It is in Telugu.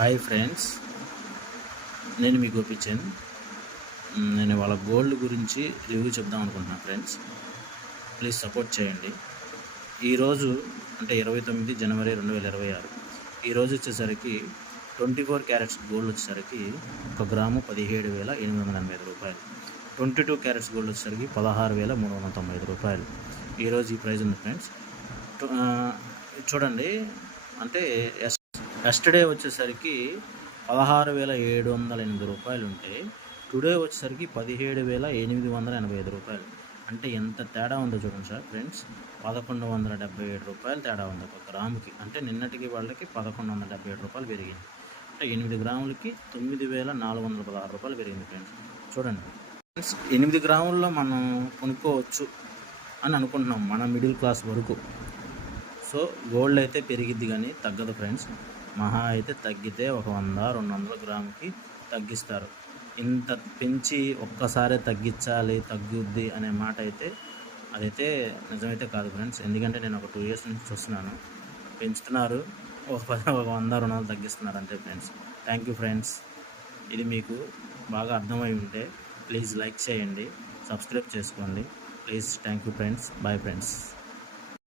హాయ్ ఫ్రెండ్స్, నేను మీ గోపిచంద్. నేను వాళ్ళ గోల్డ్ గురించి రివ్యూ చెప్దాం అనుకుంటున్నాను ఫ్రెండ్స్. ప్లీజ్ సపోర్ట్ చేయండి. ఈరోజు అంటే 29 జనవరి 2026. ఈరోజు వచ్చేసరికి 24 క్యారెట్స్ గోల్డ్ వచ్చేసరికి 1 గ్రాము 17,885 రూపాయలు. 22 క్యారెట్స్ గోల్డ్ వచ్చేసరికి 16,395 రూపాయలు. ఈరోజు ఈ ప్రైస్ ఉంది ఫ్రెండ్స్. చూడండి, అంటే ఎస్టర్డే వచ్చేసరికి 16,708 రూపాయలు ఉంటే టుడే వచ్చేసరికి 17,885 రూపాయలు. అంటే ఎంత తేడా ఉందో చూడండి సార్ ఫ్రెండ్స్. 1,177 రూపాయలు తేడా ఉంది ఒక గ్రాముకి. అంటే నిన్నటికి వాళ్ళకి 1,177 రూపాయలు పెరిగింది. అంటే 8 గ్రాములకి 9,416 రూపాయలు పెరిగింది ఫ్రెండ్స్. చూడండి ఫ్రెండ్స్, 8 గ్రాముల్లో మనం కొనుక్కోవచ్చు అని అనుకుంటున్నాం మన మిడిల్ క్లాస్ వరకు. సో గోల్డ్ అయితే పెరిగిద్ది కానీ తగ్గదు ఫ్రెండ్స్. మహా అయితే తగ్గితే ఒక 100-200 గ్రాముకి తగ్గిస్తారు. ఇంత పెంచి ఒక్కసారే తగ్గించాలి, తగ్గుద్ది అనే మాట అయితే అదైతే నిజమైతే కాదు ఫ్రెండ్స్. ఎందుకంటే నేను ఒక 2 ఇయర్స్ నుంచి చూస్తున్నాను, పెంచుతున్నారు, ఒక 100-200 తగ్గిస్తున్నారు అంతే ఫ్రెండ్స్. Thank you friends. ఇది మీకు బాగా అర్థమై ఉంటే ప్లీజ్ లైక్ చేయండి, సబ్స్క్రైబ్ చేసుకోండి please. Thank you friends. Bye friends.